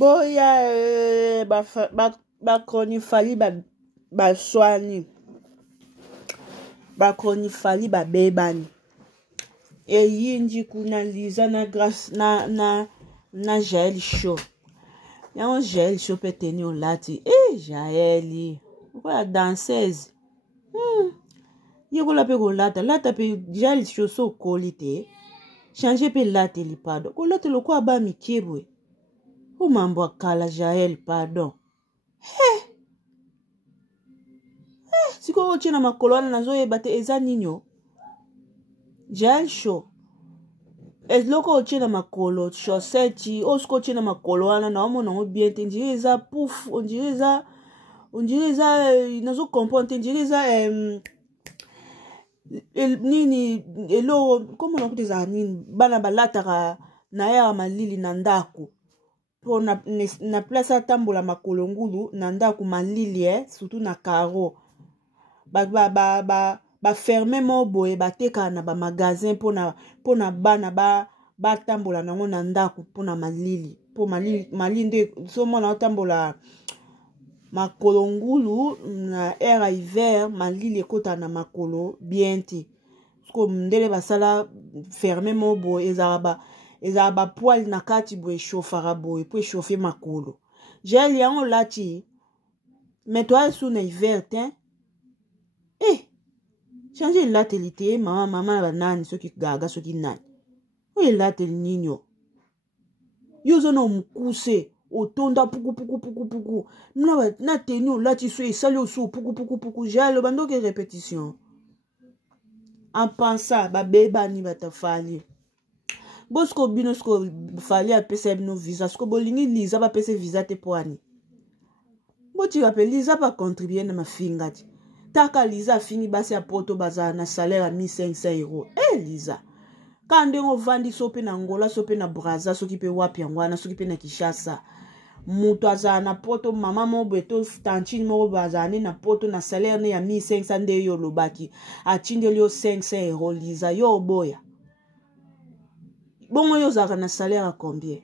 boya bakonifali baswani bakonifali babebani eyinji kuna liza na grâce na Jael show yango Jael show peteni olati Jael kwa danseuse yekola pe kolata lata pe Jael show so kolite changer pe late li pardon kolate lokwa ba mikebwe o mambo akala Jael pardon siko ochina makolo na nazoyeba te eza ninyo Jael show loko ochina makolo chaussette osko ochina makolo wana na omona ngo bien te ndiri eza pouf ondiri eza nazo comprendre ndiri eza nini elo comment on peut dire nini bana balataka na ya malili na ndako po na place atambola makolo ngulu na ndako malili surtout na caro ba fermer mo boye bateka na ba magasin pona bana batambola nango na ndako pona malili po malili nde so mona otambola makolo ngulu na era hiver malili ekota na makolo bien te ko ndele basala fermer mo boye ezala ba poil na kati boye chauffara boye po chauffer makolo Jael yango lati mais toi sous na hiver te changer l'atelier mama banani soki gaga soki nani oye lateli ninyo yozo na mukuse otonda puku na teni olati so esali oso puku Jael bandoki répétition en pensant babebani batafali bosko bino sko fali apesa bino visa sko bolingi liza bapesa visa te poani boti bape liza ba contribuer na mafinga ti taka liza fini basi ya poto baza na salaire à 1500 euros liza kande ngo vandi sope na Angola sope na Brazza soki pe wapi ngwana soki pe na Kinshasa mutu aza na poto mama mo beto tantine mo bazane na poto na salaire ne ya 1500 nde yo lobaki atindeli yo 500 euros liza yo boya bongo yo zaka na salaire à combien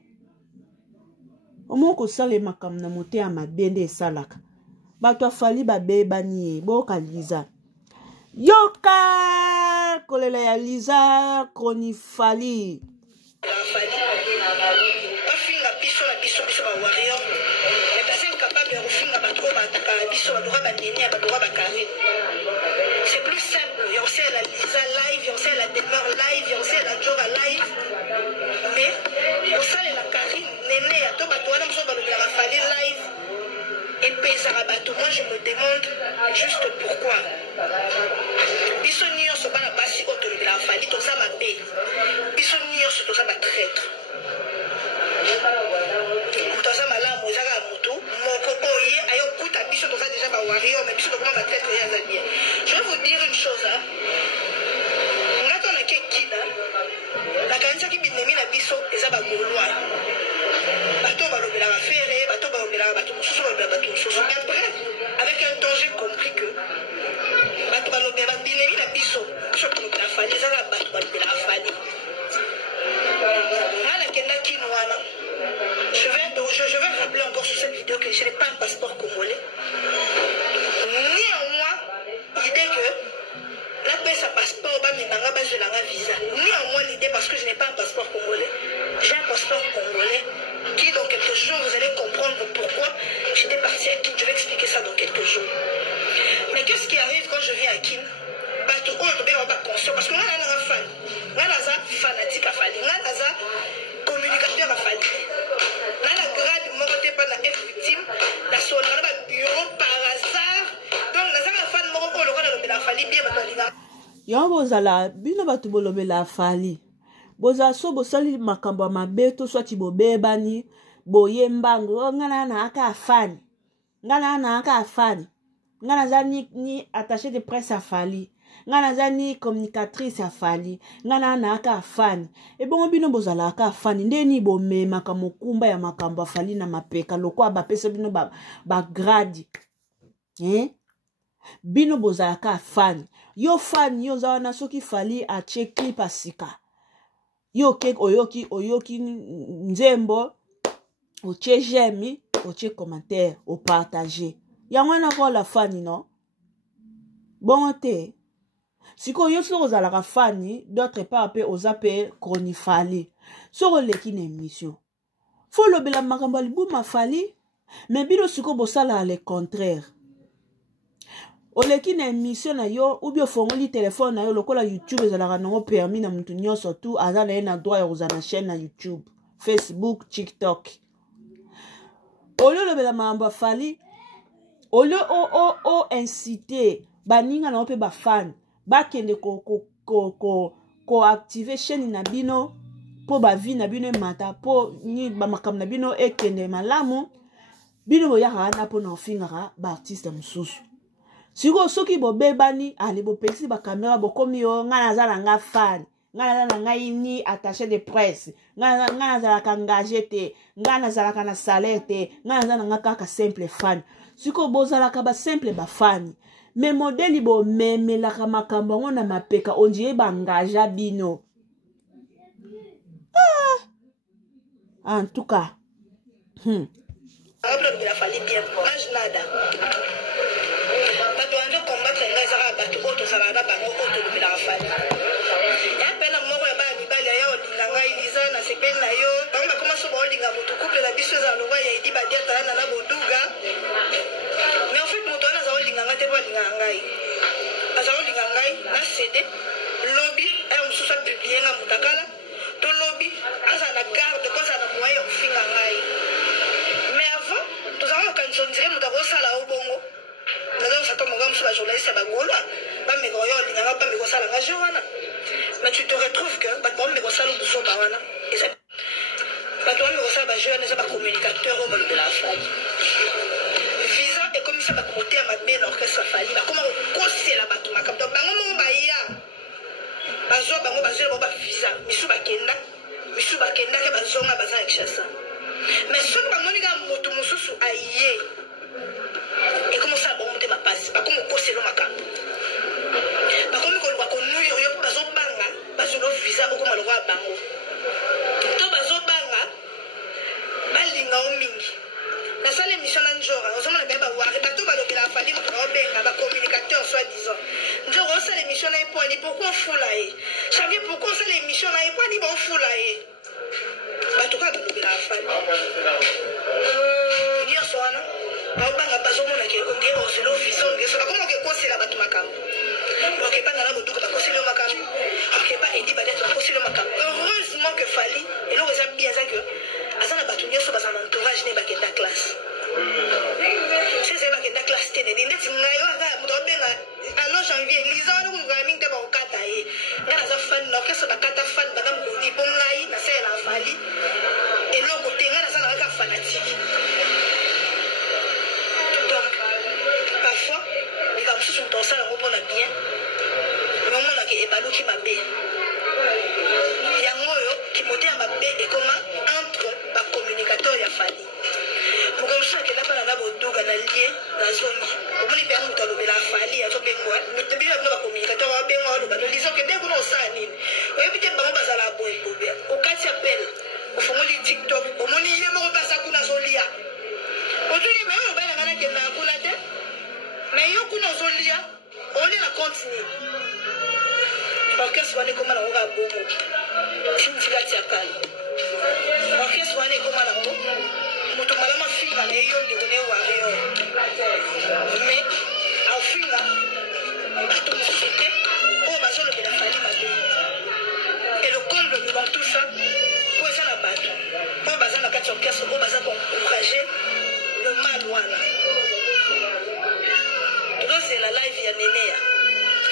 omoko sale makam na mote ya mabende esalaka bato afali babebani boka liza yoka kolela ya liza konifali bafinga biso ba warrior mais basi capable de refinga bato biso ba baneni ya bato ba carré c'est plus simple on sait la liza live on sait la demeure live on sait la joga live mais on sait la carré nene ya to bato wana mso ba la fali live et pesa bato moi je me demande juste pourquoi biso nyonso bana basi oto la fali to ça ma paix biso nyonso to ça ba traître toza malamu ezaka mutu moko boye ayokuta biso toza déjà ba warrior mais biso tokoma ba traître ya za bien je vais vous dire une chose ngato na kekina la kanisa ki binemi na biso eza ba golwa bato balobela ba fere bato balobela bato mususu balobela bato mususu après avec un temps j'ai compris que bato balobela ba binemi na biso biso balobela fali ezaka bato balobela fali ngala kenda kino wana je vais rappeler encore sur cette vidéo que je n'ai pas un passeport congolais. Néanmoins, l'idée que la paix sa passeport, je n'ai visa. Néanmoins, l'idée parce que je n'ai pas un passeport congolais, j'ai un passeport congolais qui dans quelques jours, vous allez comprendre pourquoi j'étais parti à Kin. Je vais expliquer ça dans quelques jours. Mais qu'est-ce qui arrive quand je viens à Kin? Parce que moi, je suis fan. Fanatique à Fali. Communicateur à Fali. La grade, moi, je suis pas la victime. La soirée, le bureau par hasard. Donc, la fan, moi, je la Fali bien. Yon bozala bino batu bolobela fali boza so bosali makambo mabeto swati bobebani boyembango ngana na aka afani ngana za ni attaché de presse afali ngana za ni communicatrice afali ngana na aka afani e bongo bino bozala aka afani ndeni bomema kamokumba ya makambo afali na mapeka lokwa bapesa bino ba grade bino bozala ka afani yo fan yo zawana soki fali a cheki pasika yo kek oyoki nzembo otie j'aime, otie commentaire, o partager. Yango na ko la fani non? Bon te. Siko yo so ozalaka fani, d'autre part pe ozape chronifali. So leki na émission. Faut lobela makambo libuma fali, mais bino siko bosala le contraire. Oleki na émission na yo, ou bien fongoli téléphone na yo, lokola YouTube ezalaka nango permis na mutu nyonso tout, aza na ye na droit ya kozala na chaîne na YouTube, Facebook, TikTok. Olio lobela makambo fali, olio o inciter baninga na ope ba fan, ba kende ko activer chaîne na bino, po ba vie na bino mata, po ni ba makam na bino ekende malamu, bino boyaka na po na ofingaka ba artiste mususu. Siko soki bo bebani ale bo pesi ba caméra bo komi yo ngana zala nga fan ngana zala nga ini attaché de presse ngana zala ka engagé te ngana zala ka na salaire te ngana zala nga kaka simple fan siko bo zala ka ba simple ba fan mais modèle bo memela ka makambo ngo na mapeka ondie ba engager bino en tout cas il a fallu bien mange nada. Combattre les arabes, autres salades, autres de la famille. Et à peine à mort, il y a un Elisa, na sepel na yo. Par exemple, comment se voit l'inga moto couple la biseuse à l'oreille, il dit badia tana na boduga. Mais en fait, mon toit n'a pas l'inga te voit l'inga. Azao l'inga na cédé. Lobby, et on se soit publié na mutakala. To lobby, asa na garde, quand ça na moyen au fin ngai. Mais avant, nous avons quand on dirait mutako sala au bongo. Mais tu te retrouves que communicateur de la famille. Visa est comme ça, côté à ma belle orchestre famille. Comment on conseille la bateau? Mais ce que et comment ça bon monter ma passe pas comme au c'est le macan pas comme qu'on va qu'on nous yo pas zo banga pas zo visa ou comme le roi bango to bazo banga balinga o mingi na salle émission na njora on somona beba wa ba to ba lo la fali ko benga ba communicateur soi-disant njora ça l'émission na ipo ni pourquoi fulaye savez pourquoi ça l'émission na ipo ni bon fulaye ba to ka lo la fali ni sona Banga bazomona ke onge oselo vision ngeso bakoma ke kosela batu makambo ok pas na boduko ta kosela makambo ok pas edi badet ta kosela makambo heureusement que fali et là ça bien ça que azana batu ngeso bazana entourage ne bakenda classe c'est bakenda classe tene ndeti ngayo ava mudobenga alors janvier lisano ngami te ba okata e ngana za fan no keso bakata fan bana mudi bongai na sela fali et là côté ngana za na ka fanatique. Parfois, les femmes sont dans ça, on a bien. Mais on a qui est balou qui m'a bien. Il y a un mot qui m'a dit à ma bien et comment entre ma communicateur et la famille. Pour comme ça, qu'il n'a pas la boudou, qu'il a lié la zone. Pour moi, il permet de le la famille, à tout bien moi. Mais tu bien le communicateur, à bien moi, nous disons que dès qu'on a ça, oui, peut-être que on va à la boue. Au cas où appelle, au fond du TikTok, au moment où il y a un passe à Kounazolia. Aujourd'hui, mais on va aller à la Kounate. Mais yo kuna zolia on est la continue orchestre wane koma na nga bomo tinzika tiakali orchestre wane koma na ngo moto malama finga na yo ndikone wa yo mais au finga bato société o bazolo de la famille mabe et le comble dans tout ça pour ça la bato o bazana kati orchestre o bazana encourager le mal wana. C'est la live ya nenea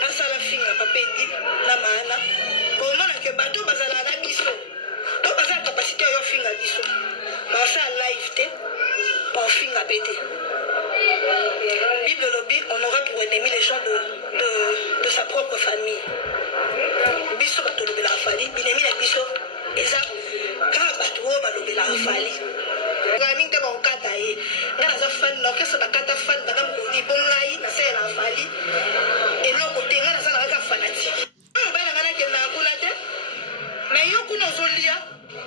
asa la finga papedi na maana pour moi que bateau bazala na biso to bazala capacité yo finga biso ba sa live te pour finga pété Bible lobby on aura pour ennemi les gens de sa propre famille biso bato lobela fali binemi na biso eza ka bato ba lobela fali Gaming te bon kata e ngana za fan no keso bakata fan bana mudi bongai na sela fali et lo côté ngana za na ka fanatique ba na ngana ke na kula te mais yo kuna zolia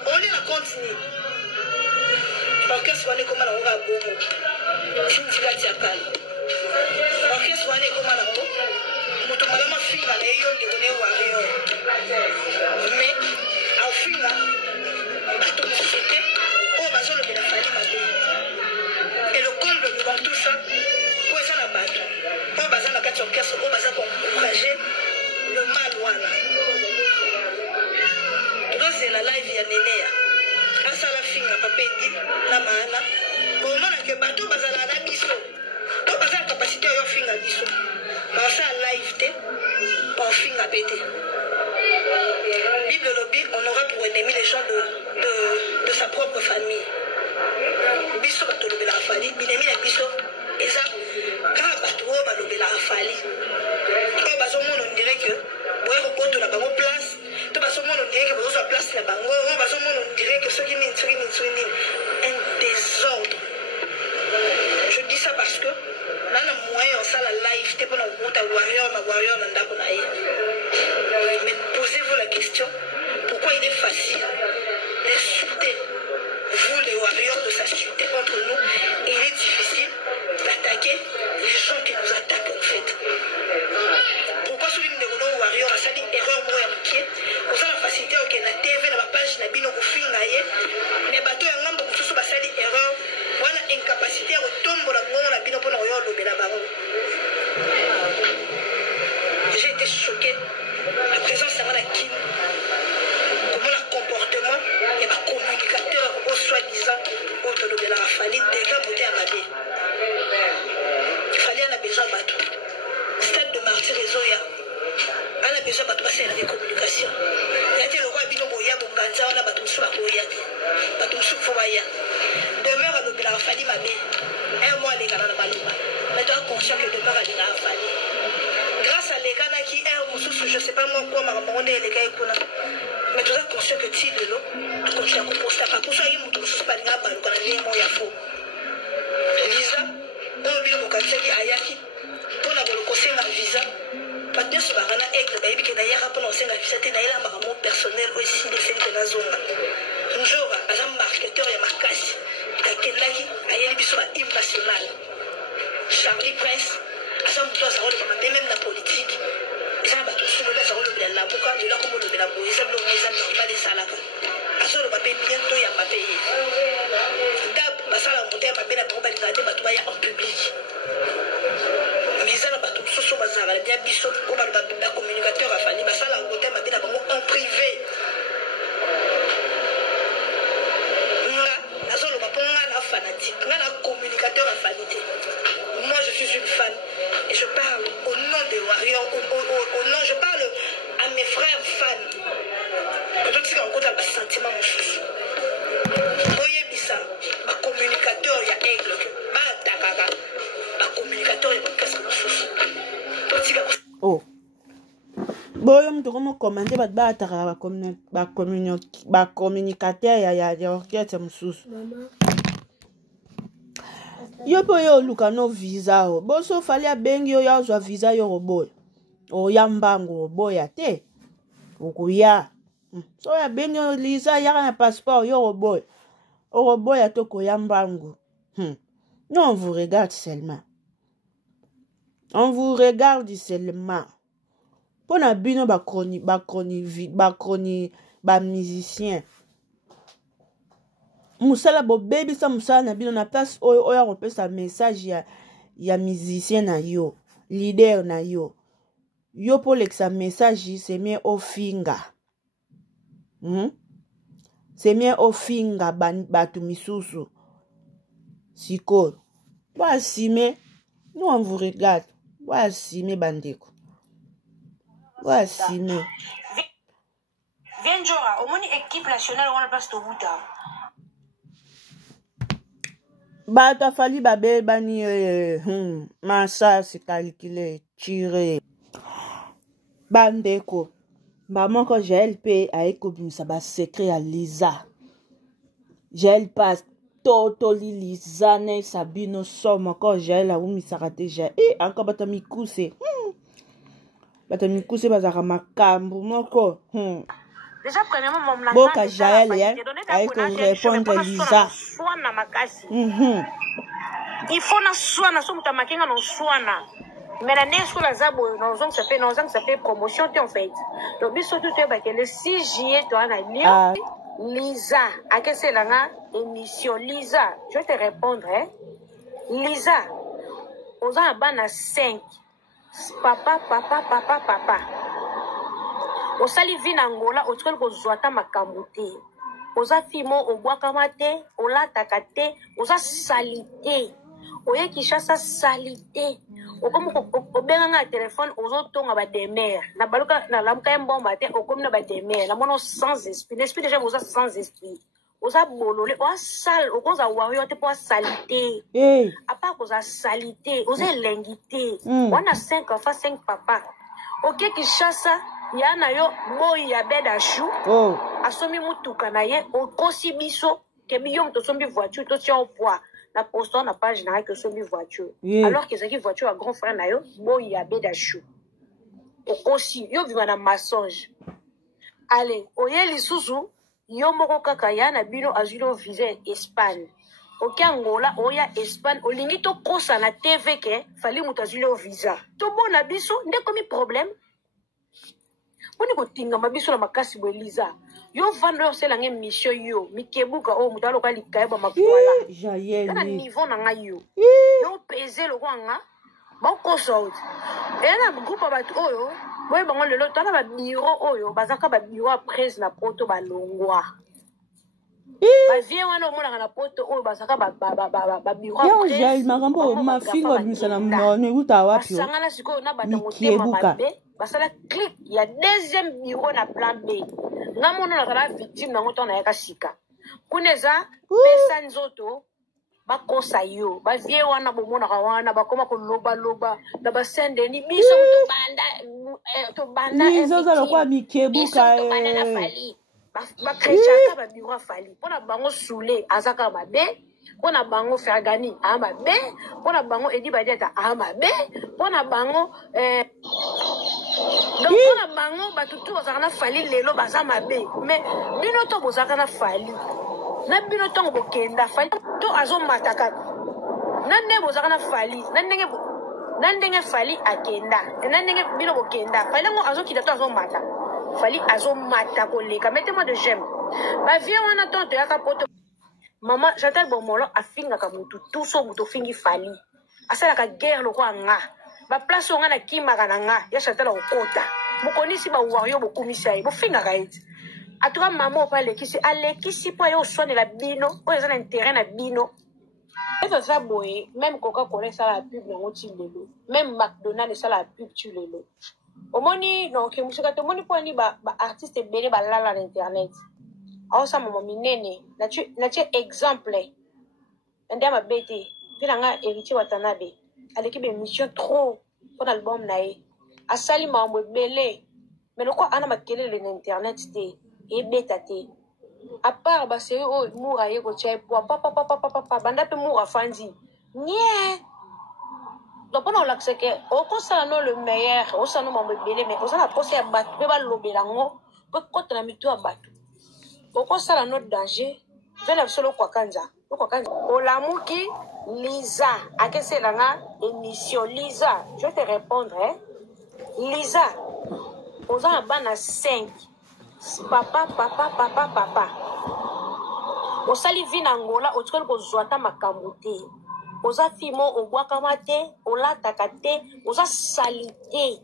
on est la continue orchestre wana ekoma nango kaka bongo tindika tia kala orchestre wana ekoma nango moto malamu afinga na ye yo ndeko na ye wario mais afinga bato mosusu te oyo bazolobela fali mabe et le comble dans tout ça po eza na bato oyo baza na kati ya orchestre oyo baza koencourage le mal wana tozozela live ya neneya asala finga papa edi na maana bomona ke bato bazala na biso to baza na kapasité oyo finga biso basala live te bafinga pe te Bible lobby on aura pour ennemi les gens de sa propre famille biso bato lobelaka fali binemi na biso eza kaka bato oyo balobelaka fali oyo bazomona on dirait que boye kobotola bango place to bazomona on dirait que bazozwa place na bango oyo bazomona on dirait que soki nini un désordre. Je dis ça parce que là na moyen osala live te mpona kokuta warrior na ndako na ye mais posez-vous la question pourquoi il est facile d'insulter vous les warriors de s'insulter entre nous et il est difficile d'attaquer les gens qui nous attaquent en fait. Pourquoi celui de nos warriors a sali erreur moko ya mokie oza na facilité oke na tv na bapage na bino kofinga ye mais bato ya ngambo mosusu basali erreur wana incapacité ya kotombola ngongo na bino mpona koya olobela bango. J'ai été choqué la présence nanga na kini komona comportement ya bacommunicateur oyo soi-disant oyo tolobelaka fali déjà mote ya mabe fali ana besoin bato stade de martyr ezoya ana besoin bato basalelaka communication ya te lokwa bino boya bonganza wana bato mosusu bakoya te bato mosusu fo baya demeure alobelaka fali mabe un mois alekana na maloba mais toa conscient que demeure alingaka fali grâce alekanaki un mosusu je sais pas moi kwa makambo nde elekaki kuna mais toza conscient que ti lelo akontinua kopostaka kuso aye moto mosusu balingaka baluka na ndenge mo ya fo visa oyo bino bokanisaki ayaki mpona kosenga visa bato nyonso baka na aigle bayebi ke nayaka mpona kosenga visa te nayelambaka mo personnel oyo esili esili te nazonga njora aza marketeur ya makasi akendaki ayeli biso bahymne national Charlie Prince aza moto aza koloba mabe meme na politike eza na bato mosusu lobi aza kolobela lamuka lelo akomolobela boye eza biloko eza normal esalaka azoloba mpe biento ya mabe ye dab basala moto ya mabe na bango balingaka te bato baya en public mais eza na bato mosusu bazalaka bia biso oyo baloba bacommunicateur afali basalaka moto ya mabe na bango en privé nga nazoloba mpo nga na fanatique nga na communicateur afali te. Moi, je suis une fan et je parle au nom des warriors, au nom, je parle à mes frères fans. Je dis qu'on a un sentiment, mon chouchou. Voyez ça, ma communicateur, il y a aigle, ma communicateur, il y a qu'est-ce que mon chouchou. Oh. Boyo mtu komo komande bataka ba communicateur ya orchestre mususu. Yo po yo luka no visa o boso fali abengi yo ya zwa visa yo roboya o ya mbango roboya te okuya so ya bengi yo lisa ya na passeport yo roboya to ko ya mbango non, on vous regarde seulement, on vous regarde seulement pona bino ba musicien musala bo baby sa musala na bino na place oya kopesa message ya musicien na yo leader na yo po lekisa message c'est mieux au finger c'est mieux au finger batu misusu siko boasime nous on vous regarde boasime bandeko boasime Venjora au moni équipe nationale on a place to buta Bata fali babe bani massa c'est calculé tiré bandeko maman quand GLP a ekobimisa ba secret à Lisa gel passe totally Lisa ne sabino somo quand gel a umisaka déjà encore bata mikuse bazaka makambo moko Déjà, premièrement, mon langage. Boka Jaël, avec répondre Lisa. Il faut na soana, so muta makenga no soana. Mais la neige sur la zabo, nos hommes ça fait promotion, en fait. Donc, biso tout est que le 6 juillet, tu as un Lisa, à quelle c'est la émission? Lisa, je vais te répondre, hein. Lisa, aux ans à 5. Papa. Au sali vin Angola, au truc au zoata makamute. Aux affimons au bois kamate, au latakate, aux a salité. Oye kishasa salité okomo obenga téléphone ozotonga ba demer na baluka na lamka mbomba te okomi na ba demer na mono sans esprit l'esprit déjà oza sans esprit oza bolole o sal okoza wayo te po salité a pas koza salité oza lengité wana 5 enfants 5 papa oke kishasa yana yo boy ya beda chou asomi mutuka na ye okosi biso ke biyom to sombi voiture to tient au poids. La postant n'a pas général que sur une voiture. Alors qu'ils ont une voiture à grand frère nayo, bon il y a bédachou. Aussi, yo vivant un massage. Allez, oye li susu, yo moko kaka ya na bino azulo visa Espagne. Ok Angola, oya Espagne, olingi to kosa na TV ke fali mutu azulo visa. To bon na biso, nde komi problème. Poni ko tinga mabiso na makasi bo Lisa. Yo vando c'est la mission yo mikebuka o mutalo ka likaiba makwala Jaël na niveau na nga yo pese lo kwanga ba ko saut et na groupe ba oyo boy bango lelo tana ba bureau oyo bazaka ba bureau presse na poto ba longwa ba vie wana omona na poto oyo bazaka ba bureau presse Jaël makambo ma fingo bisana mnono uta wapi sangana siko na ba motema mabe basala clic il y a deuxième bureau na plan B. Namono na kala victime na ngoto na yaka sika. Kuneza pesa nzoto ba kosa yo. Ba vie wana bomona ka wana ba koma ko loba na ba sende ni biso to banda Lizo za lokwa mikebuka na fali. Ba krecha ka ba bureau fali. Pona bango soule azaka mabe. Pona bango fergani ama be. Pona bango edi badiata ama be. Pona bango donc on a bango batutu bazana fali lelo bazama be mais bino to bozaka na fali na bino to bokenda fali to azo mataka na ne bozaka na fali na ndenge fali akenda na ndenge bino bokenda fali ngo azo kita to azo mata fali azo mata koleka mettez-moi de j'aime ba vie wana tonto yaka poto maman Chantal Bomolo afinga ka mutu tuso mutu fingi fali asala ka guerre lo kwa nga ba place on a ki magananga ya Chantal okota mokonisi ba wario bokumisa ye bofinga kaiti atuka maman opale kisi alekisi po yo sone la bino o eza na intérêt na bino eso ça boye même Coca-Cola ça la pub na ngoti lelo même McDonald's ça la pub tu lelo omoni donc musika to moni po ni ba artiste bele ba lala na internet aw sa maman minene na tu exemple ndama bete vila nga Héritier Watanabe avec une mission trop pour l'album nae asali mambo belé mais le quoi ana makele le internet té et beta té à part ba série o moura ye ko tchai po papa banda pe moura fandi nie donc on a l'accès que au concernant le meilleur au sano mambo belé mais au sana poser batu pe ba lobelango pe kota na mitu abatu au concernant notre danger vela solo kwa kanja olamuki Lisa, à quelle c'est la émission Lisa, je vais te répondre, hein. Lisa, aux ans à 5. Papa. Au sali vin Angola, au truc au zoata makamute. Aux affimons au bois kamate, au latakate, aux a salité.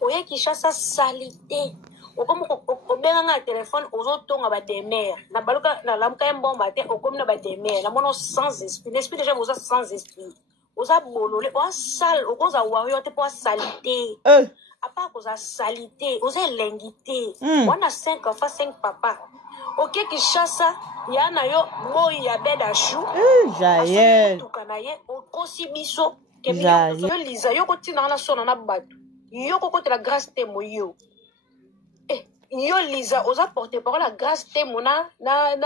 Oye kishasa salité. Okomo obenga téléphone ozotonga ba demer na baluka na lamka mbomba te okomi na ba demer na mono sans esprit l'esprit déjà oza sans esprit oza bolole o sal okoza wayo te po salité a pas koza salité oza lengité wana 5 enfants 5 papa ok kishasa yana yo boy ya bédachou Jaël tukanaye okosi biso ke yo Lisa yo kotina na sona na batu yo kokotela grâce te moyo yo Lisa osa porter parole la grâce te mona na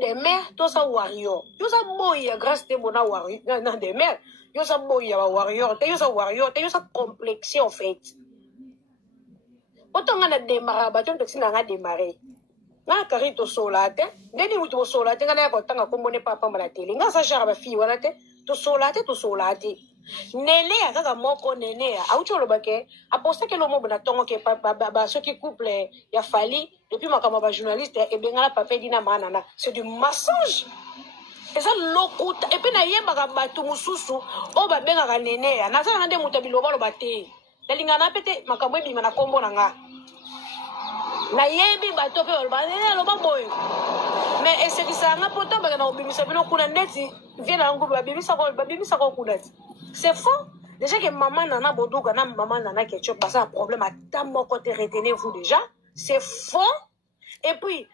demer to sa warrior yo sa boy ya grâce te mona warrior na demer yo sa boy ya warrior te yo sa complexé en fait Autant on a démarré, bateau de Sina a démarré. Na kari to solate, ndeni mutu bo solate ngana ko tanga ko mone papa mala tele. Nga sa jara ba fi wana te, to solate. Nene ya kaka moko nene ya. Aucho lo bake, aposta ke lo mo bona tongo ke ba soki couple ya fali depuis makama ba journaliste e bengala papa dina manana. C'est du mensonge. Et ça lokuta et puis na yemba ka batu mususu o ba benga ka nene ya. Na sa ngande mutu biloba lo bate. Dalingana pete makambo e bima na kombo na nga. Na yebi bato pe olba lo ba boy mais est-ce que ça nga poto ba na obimisa bino kuna neti viena ngo ba bimisa ko kuna c'est faux déjà que maman nana boduka na maman nana ketchup parce un problème à ta moko te retenez-vous déjà c'est faux et puis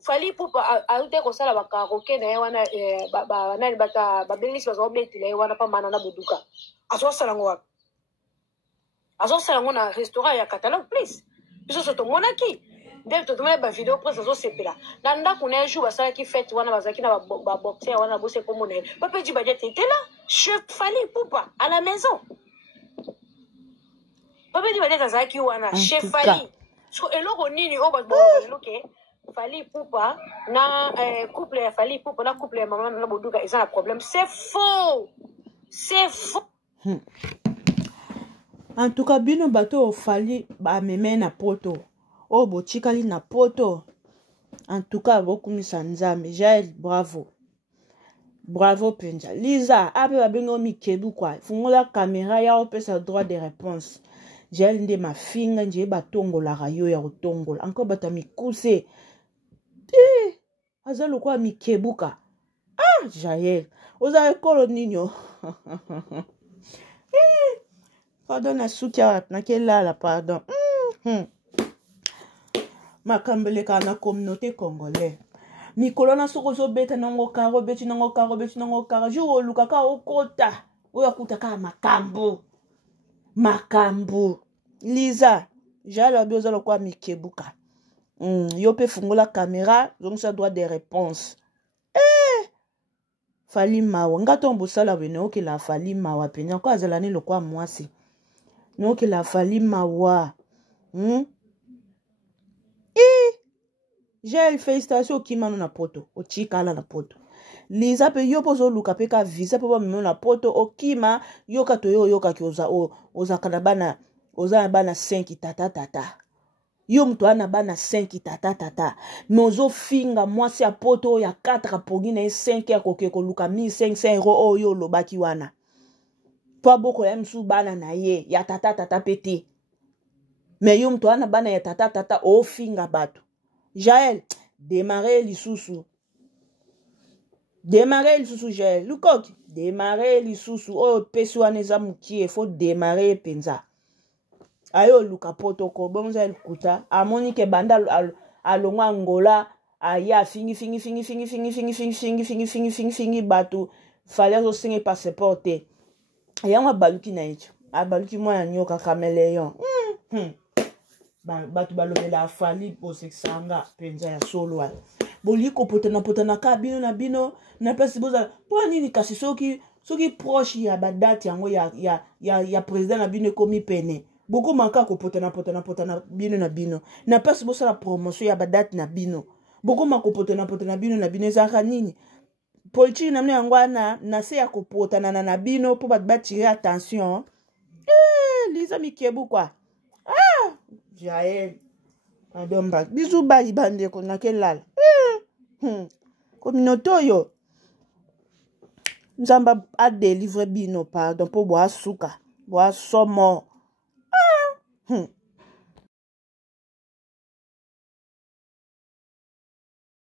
fali pour ajouter ko sala ba karaoke na wana ba nani bata ba bengisi ba obeti la wana pa manana boduka aso sala ngo na restaurant ya catalogue please biso soto monaki dès que tu mets ba vidéo presse zo sepela nanda kuna jour basala ki fête wana bazaki na ba boxer wana bosse comme on papa dit budget était là chef fallait poupa à la maison papa dit budget azaki wana chef fallait so eloko nini o ba loke fallait poupa na couple ya fallait poupa na couple ya maman na boduka ils ont un problème c'est faux en tout cas bino bato fallait ba meme na poto oh bochikali na poto en tout cas bokumisa nzambe Jael bravo penja Liza ape babengo mikebu kwa fungola caméra ya opesa droit de réponse Jael nde mafinga nje batongola rayo ya otongola encore bata mikuse azalo kwa mikebuka Jael oza ekolo ninyo pardon na sukia na kelala pardon makambele kana communauté congolais mikolo na soko zo beta nango karo beti nango karo jour luka ka okota oya kutaka makambo Liza jalo bioza lokwa mikebuka yo pe fungola caméra donc ça doit des réponses fali mawa ngato mbusala bene oke la fali mawa penya ko azalani lokwa mwasi noke la fali mawa Jael félicitations kimano na poto ochikala na poto Liza pe yo pozo luka pe ka visa pe ba mimo na poto okima yoka to yoka ki oza kana bana oza bana 5 tata yo mtu ana bana 5 tata mozo finga mwasi ya poto ya 4 pongi na 5 ya kokeko luka 1500 € oyo lobaki wana to boko ya msu bana na ye ya tata pete mais yo mtu ana bana ya tata o finga bato Jael démarrer lisusu Jael lukoki démarrer lisusu o pesi wana eza mukie faut démarrer penza ayo luka poto ko bonza el kuta amoni ke banda alonga ngola aya fingi bato fallait zo singe passeporte ayama baluki na icho abaluki mwana nyoka kameleon bato balobela fali posexanga penza ya solo boliko potana ka bino na bino na pesi boza po nini kasi soki proche ya badate yango ya président na bino komi pene boko manka ko potana bino na bino na pesi bosa la promotion ya badate na bino boko mako potana bino na bino ezaka nini politique na mne yangwana na se ya kopotana na bino po bat tirer attention Liza mikebu kwa Jael adomba bizu bali bande ko na kelala communauté oyo nzamba a délivrer bino pardon po boa suka boa somo